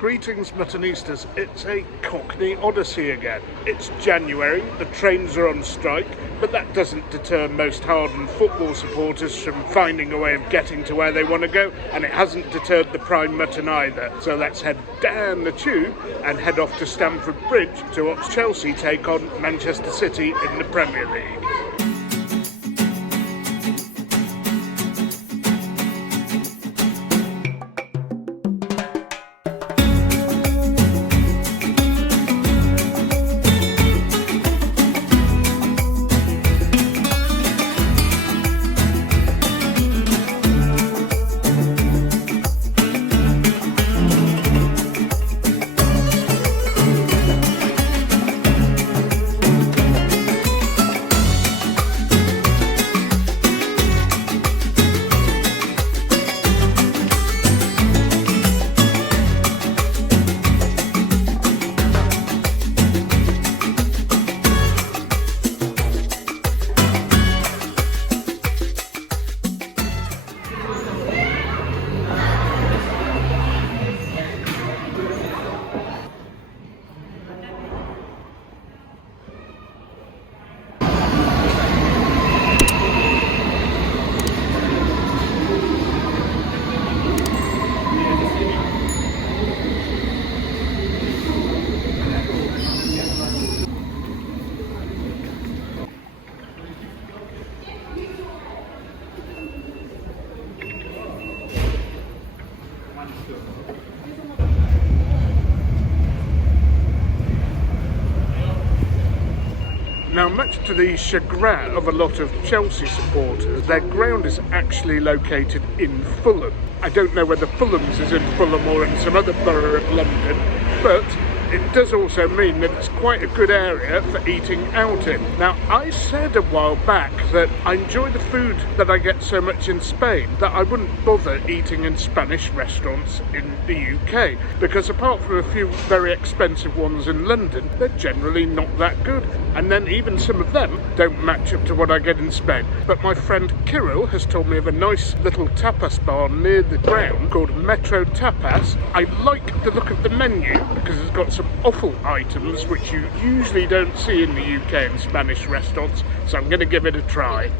Greetings Muttonistas, it's a Cockney Odyssey again. It's January, the trains are on strike, but that doesn't deter most hardened football supporters from finding a way of getting to where they want to go, and it hasn't deterred the Primemutton either. So let's head down the tube and head off to Stamford Bridge to watch Chelsea take on Manchester City in the Premier League. Now, much to the chagrin of a lot of Chelsea supporters, their ground is actually located in Fulham. I don't know whether Fulham's is in Fulham or in some other borough of London, but it does also mean that it's quite a good area for eating out in. Now, I said a while back that I enjoy the food that I get so much in Spain that I wouldn't bother eating in Spanish restaurants in the UK, because apart from a few very expensive ones in London, they're generally not that good. And then even some of them don't match up to what I get in Spain. But my friend Kirill has told me of a nice little tapas bar near the ground called Metro Tapas. I like the look of the menu because it's got some awful items which you usually don't see in the UK in Spanish restaurants, so I'm going to give it a try.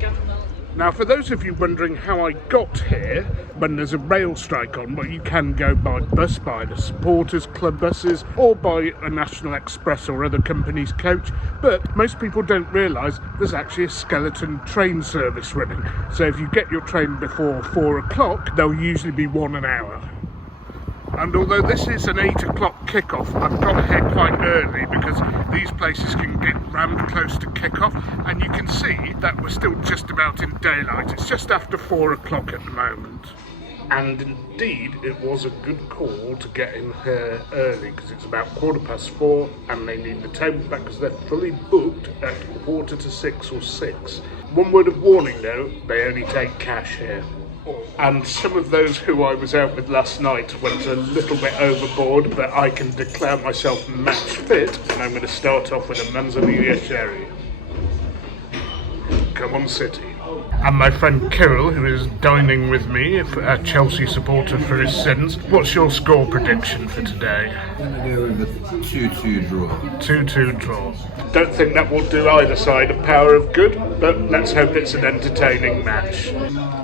Now, for those of you wondering how I got here, when there's a rail strike on, well, you can go by bus, by the supporters club buses, or by a National Express or other company's coach, but most people don't realise there's actually a skeleton train service running. So if you get your train before 4 o'clock, there'll usually be one an hour. And although this is an 8 o'clock kickoff, I've got here quite early because these places can get rammed close to kickoff, and you can see that we're still just about in daylight. It's just after 4 o'clock at the moment. And indeed, it was a good call to get in here early because it's about 4:15 and they need the tables back because they're fully booked at 5:45 or 6. One word of warning though, they only take cash here. And some of those who I was out with last night went a little bit overboard, but I can declare myself match fit, and I'm going to start off with a Manzanilla Sherry. Come on, City. And my friend Kirill, who is dining with me, a Chelsea supporter for his sins, what's your score prediction for today? I'm going to go with a 2-2 draw. 2-2 draw. Don't think that will do either side a power of good, but let's hope it's an entertaining match.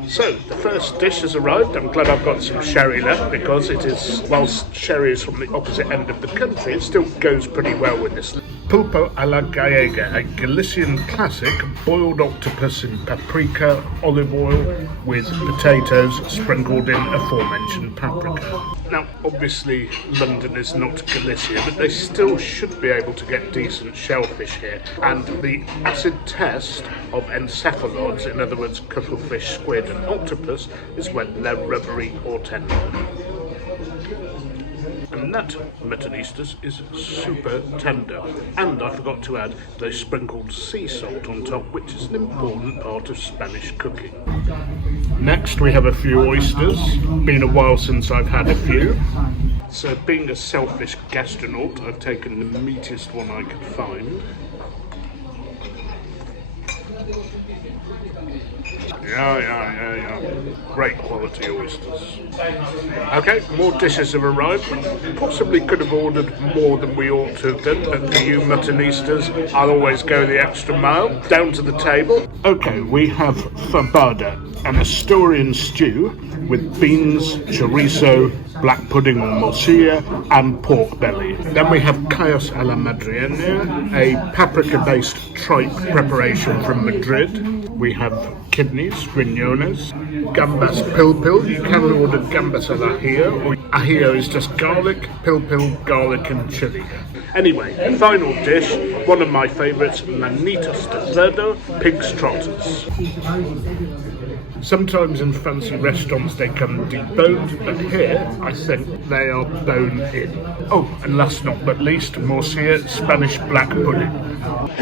So, the first dish has arrived. I'm glad I've got some sherry left because it is, whilst sherry is from the opposite end of the country, it still goes pretty well with this. Pulpo a la gallega, a Galician classic, boiled octopus in paprika, olive oil, with potatoes sprinkled in aforementioned paprika. Now, obviously, London is not Galicia, but they still should be able to get decent shellfish here. And the acid test of encephalods, in other words, cuttlefish, squid and octopus, is when they're rubbery or tender. And that, Muttonistas, is super tender. And I forgot to add, they sprinkled sea salt on top, which is an important part of Spanish cooking. Next we have a few oysters. Been a while since I've had a few. So being a selfish gastronaut, I've taken the meatiest one I could find. Yeah. Great quality oysters. Okay, more dishes have arrived. Possibly could have ordered more than we ought to have done, but for you muttonistas, I'll always go the extra mile. Down to the table. Okay, we have fabada, an Asturian stew with beans, chorizo, black pudding or morcilla, and pork belly. Then we have callos a la madrileña, a paprika-based tripe preparation from Madrid. We have kidneys, riñones, gambas pil-pil. You can order gambas al ajillo, or ajillo is just garlic, pil-pil, garlic and chili. Anyway, final dish, one of my favourites, manitas de cerdo, pig's trotters. Sometimes in fancy restaurants they come deboned, but here I think they are bone in. Oh, and last not but least, morcilla, Spanish black pudding.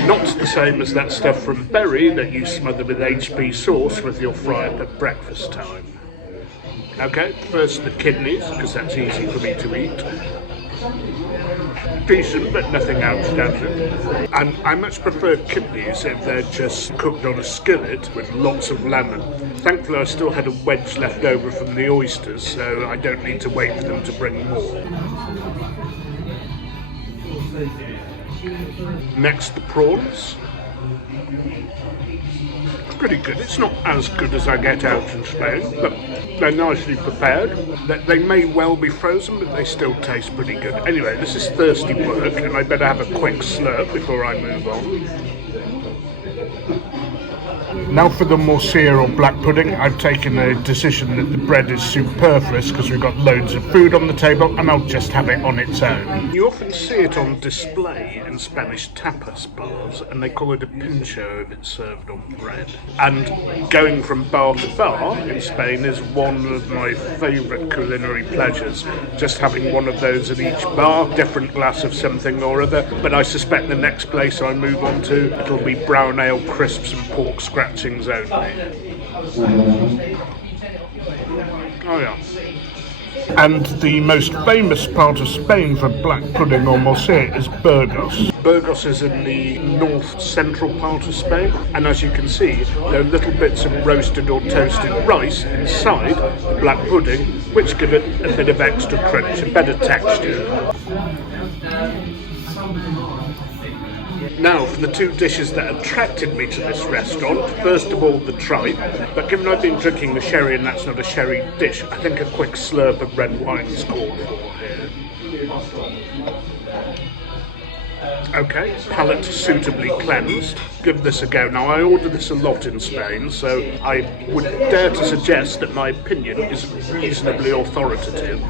Not the same as that stuff from Berry that you smother with HP sauce with your fry-up at breakfast time. Okay, first the kidneys, because that's easy for me to eat. Decent, but nothing outstanding. And I much prefer kidneys if they're just cooked on a skillet with lots of lemon. Thankfully, I still had a wedge left over from the oysters, so I don't need to wait for them to bring more. Next, the prawns. Pretty good. It's not as good as I get out in Spain, but they're nicely prepared. They may well be frozen, but they still taste pretty good. Anyway, this is thirsty work, and I better have a quick slurp before I move on. Now for the morcilla or black pudding, I've taken a decision that the bread is superfluous because we've got loads of food on the table and I'll just have it on its own. You often see it on display in Spanish tapas bars and they call it a pincho if it's served on bread. And going from bar to bar in Spain is one of my favourite culinary pleasures. Just having one of those at each bar, different glass of something or other. But I suspect the next place I move on to, it'll be brown ale, crisps and pork scratchings only. Oh yeah. And the most famous part of Spain for black pudding or morcilla is Burgos. Burgos is in the north-central part of Spain, and as you can see, there are little bits of roasted or toasted rice inside the black pudding, which give it a bit of extra crunch, a better texture. Now, for the two dishes that attracted me to this restaurant, first of all the tripe, but given I've been drinking the sherry and that's not a sherry dish, I think a quick slurp of red wine is called for here. Okay, palate suitably cleansed. Give this a go. Now, I order this a lot in Spain, so I would dare to suggest that my opinion is reasonably authoritative.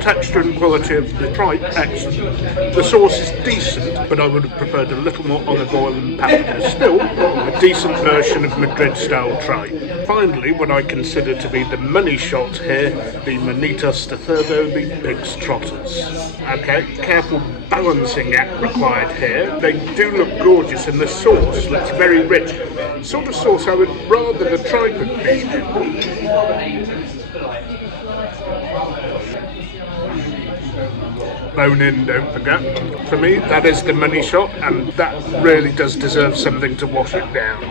Texture and quality of the tripe, excellent. The sauce is decent, but I would have preferred a little more olive oil and paprika. Still, a decent version of Madrid-style tripe. Finally, what I consider to be the money shot here, the manitas de cerdo, the pig's trotters. Okay, careful balancing act required here. They do look gorgeous, and the sauce looks very rich. The sort of sauce I would rather the tripe had been in. Bone in, don't forget. For me, that is the money shot, and that really does deserve something to wash it down.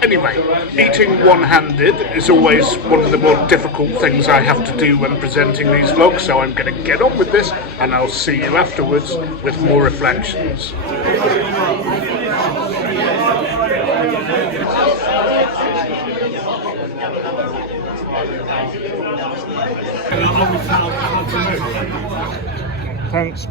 Anyway, eating one-handed is always one of the more difficult things I have to do when presenting these vlogs, so I'm going to get on with this, and I'll see you afterwards with more reflections. Thanks.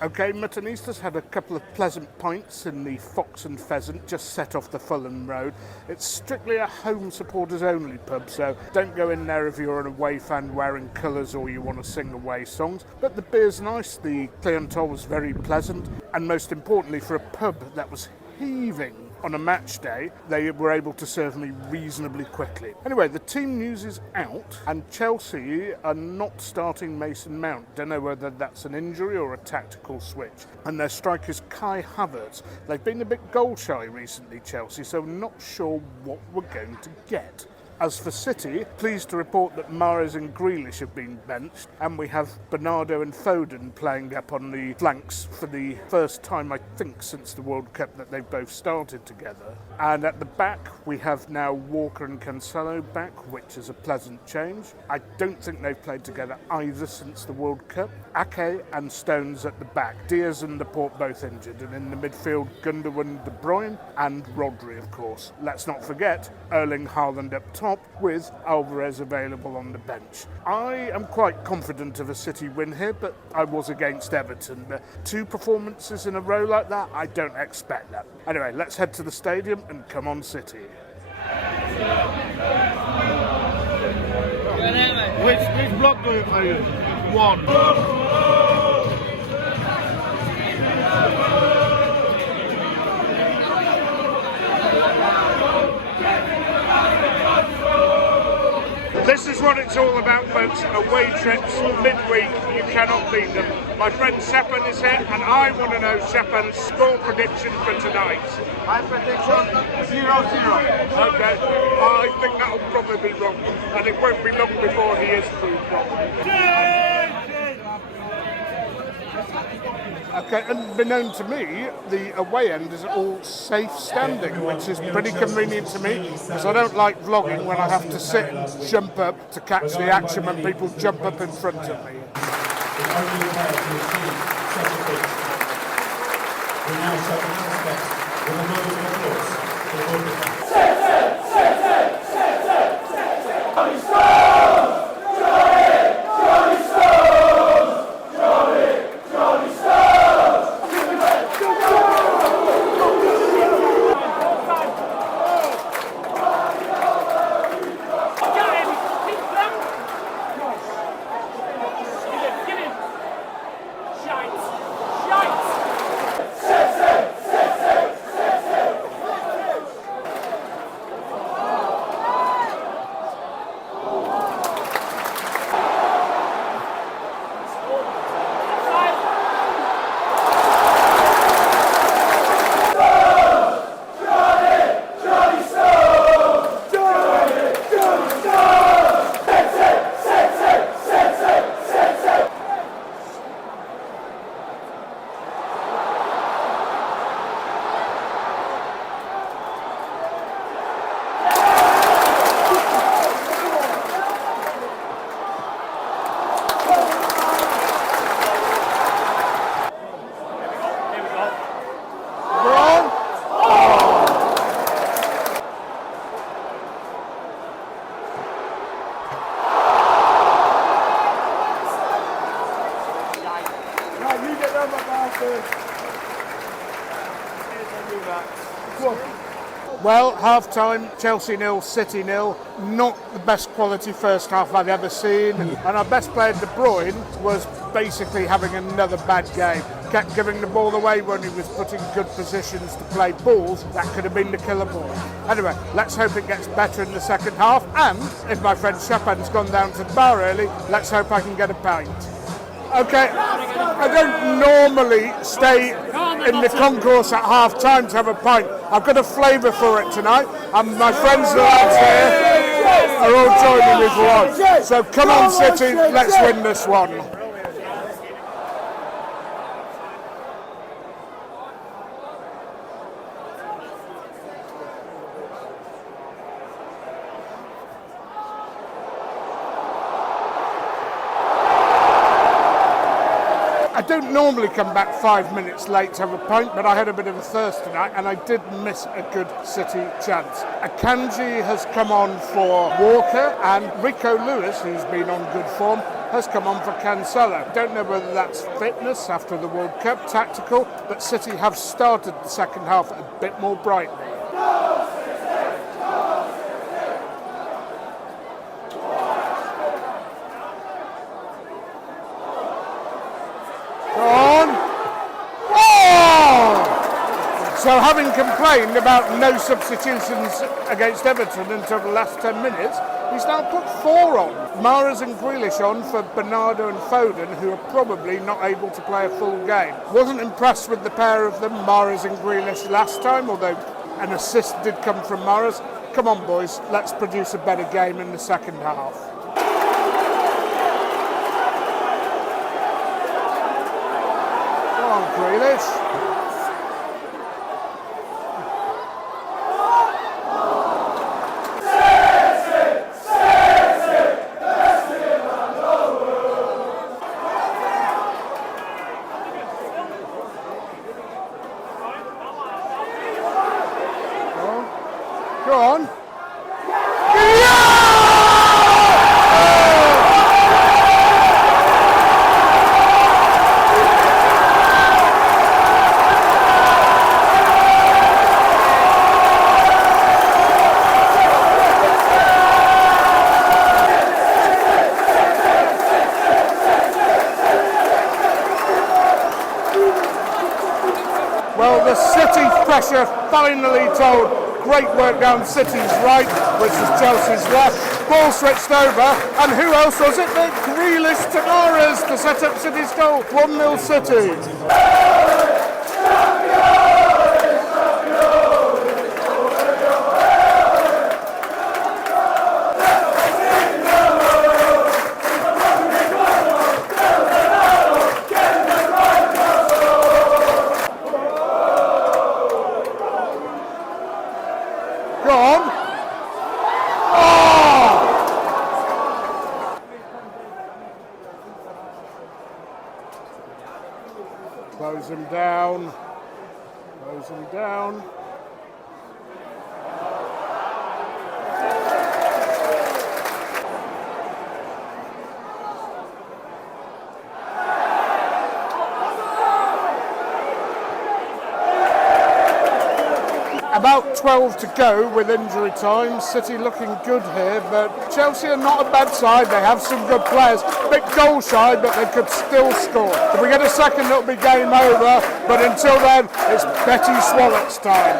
Okay, Muttonistas had a couple of pleasant pints in the Fox and Pheasant just set off the Fulham Road. It's strictly a home supporters only pub, so don't go in there if you're an away fan wearing colours or you want to sing away songs. But the beer's nice, the clientele was very pleasant, and most importantly for a pub that was heaving on a match day, they were able to serve me reasonably quickly. Anyway, the team news is out, and Chelsea are not starting Mason Mount. Don't know whether that's an injury or a tactical switch. And their striker's Kai Havertz. They've been a bit goal shy recently, Chelsea, so not sure what we're going to get. As for City, pleased to report that Mahrez and Grealish have been benched, and we have Bernardo and Foden playing up on the flanks for the first time, I think, since the World Cup that they've both started together. And at the back, we have now Walker and Cancelo back, which is a pleasant change. I don't think they've played together either since the World Cup. Ake and Stones at the back. Diaz and Laporte both injured, and in the midfield, Gundogan, De Bruyne and Rodri, of course. Let's not forget Erling Haaland up top with Alvarez available on the bench. I am quite confident of a City win here, but I was against Everton. But 2 performances in a row like that, I don't expect that. Anyway, let's head to the stadium and come on City. Which block do you for you? 1. This is what it's all about, folks. Away trips, midweek, you cannot beat them. My friend Shepan is here, and I want to know Shepan's score prediction for tonight. My prediction 0-0. Okay, I think that'll probably be wrong, and it won't be long before he is proved wrong. Okay, unbeknown to me, the away end is all safe standing, which is pretty convenient to me, because I don't like vlogging when I have to sit and jump up to catch the action when people jump up in front of me. Well, half-time, Chelsea 0, City 0. Not the best quality first half I've ever seen. And our best player, De Bruyne, was basically having another bad game. Kept giving the ball away when he was put in good positions to play balls. That could have been the killer ball. Anyway, let's hope it gets better in the second half. And if my friend Shepan's gone down to the bar early, let's hope I can get a pint. Okay, I don't normally stay in the concourse at half-time to have a pint. I've got a flavour for it tonight, and my friends the lads here are all joining me for one. So come on City, let's win this one. I don't normally come back 5 minutes late to have a pint, but I had a bit of a thirst tonight and I did miss a good City chance. Akanji has come on for Walker and Rico Lewis, who's been on good form, has come on for Cancelo. Don't know whether that's fitness after the World Cup, tactical, but City have started the second half a bit more brightly. So having complained about no substitutions against Everton until the last 10 minutes, he's now put 4 on. Mahrez and Grealish on for Bernardo and Foden, who are probably not able to play a full game. Wasn't impressed with the pair of them, Mahrez and Grealish, last time, although an assist did come from Mahrez. Come on, boys, let's produce a better game in the second half. Come on, Grealish. Go on. Well, the City pressure finally told. Great work down City's right, which is Chelsea's left. Ball switched over, and who else was it? Grealish to Mahrez to set up City's goal. 1-0 City. Go on. Oh! Close him down. Close him down. About 12 to go with injury time. City looking good here, but Chelsea are not a bad side. They have some good players. A bit goal shy, but they could still score. If we get a second, it'll be game over. But until then, it's Betty Swallott's time.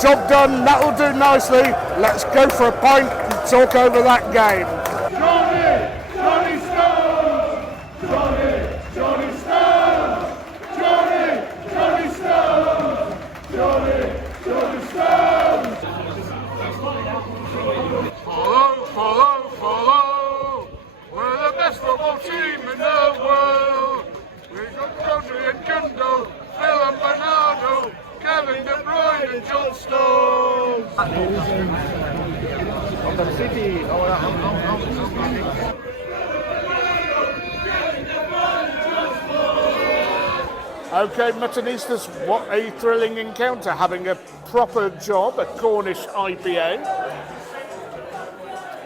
Job done, that'll do nicely. Let's go for a pint and talk over that game. Johnny Stones! Johnny Stones! Johnny Stones! Johnny Stones! Follow! We're the best football team in the world. We've got Rodri and Gundo, Phil and Bernardo, Kevin De Bruyne and John Stones. City. Okay, Muttonistas, what a thrilling encounter, having a proper job, a Cornish IPA.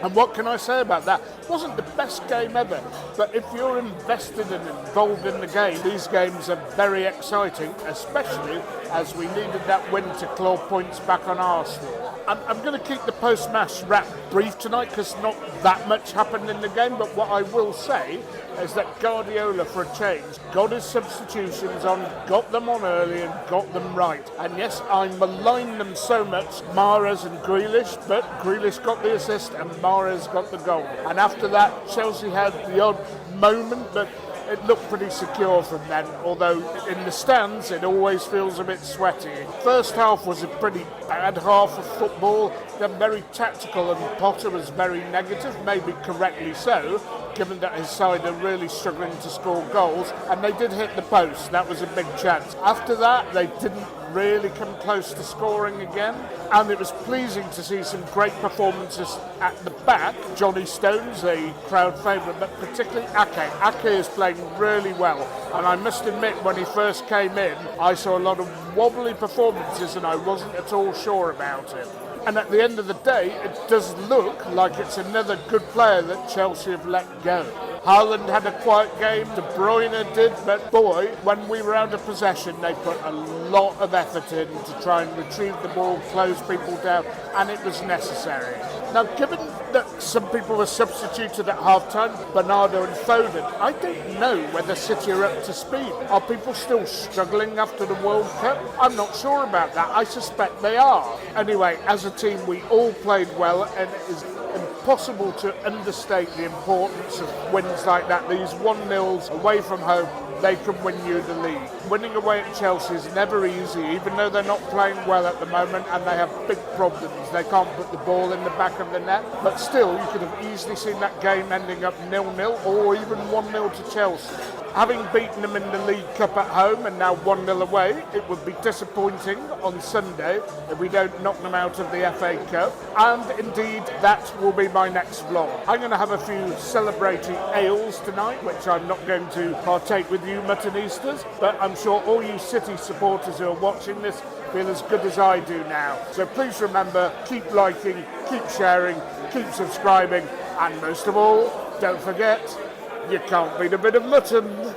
And what can I say about that? It wasn't the best game ever, but if you're invested and involved in the game, these games are very exciting, especially as we needed that win to claw points back on Arsenal. I'm going to keep the post-match wrap brief tonight because not that much happened in the game, but what I will say is that Guardiola, for a change, got his substitutions on, got them on early and got them right. And yes, I malign them so much, Mahrez and Grealish, but Grealish got the assist and Mahrez got the goal. And after that, Chelsea had the odd moment, but it looked pretty secure from then, although in the stands it always feels a bit sweaty. First half was a pretty bad half of football, then very tactical, and Potter was very negative, maybe correctly so, given that his side are really struggling to score goals, and they did hit the post. That was a big chance. After that, they didn't really come close to scoring again, and it was pleasing to see some great performances at the back. Johnny Stones, a crowd favourite, but particularly Ake. Ake is playing really well, and I must admit, when he first came in, I saw a lot of wobbly performances and I wasn't at all sure about it. And at the end of the day, it does look like it's another good player that Chelsea have let go. Haaland had a quiet game, De Bruyne did, but boy, when we were out of possession, they put a lot of effort in to try and retrieve the ball, close people down, and it was necessary. Now, given that some people were substituted at half-time, Bernardo and Foden, I don't know whether City are up to speed. Are people still struggling after the World Cup? I'm not sure about that. I suspect they are. Anyway, as a team, we all played well, and it is impossible to understate the importance of wins like that. These 1-0s away from home, they can win you the league. Winning away at Chelsea is never easy, even though they're not playing well at the moment and they have big problems. They can't put the ball in the back of the net, but still, you could have easily seen that game ending up 0-0 or even 1-0 to Chelsea. Having beaten them in the League Cup at home and now 1-0 away, it would be disappointing on Sunday if we don't knock them out of the FA Cup. And indeed, that will be my next vlog. I'm going to have a few celebratory ales tonight, which I'm not going to partake with you Muttonistas, but I'm sure all you City supporters who are watching this feel as good as I do now. So please remember, keep liking, keep sharing, keep subscribing, and most of all, don't forget, you can't beat a bit of mutton.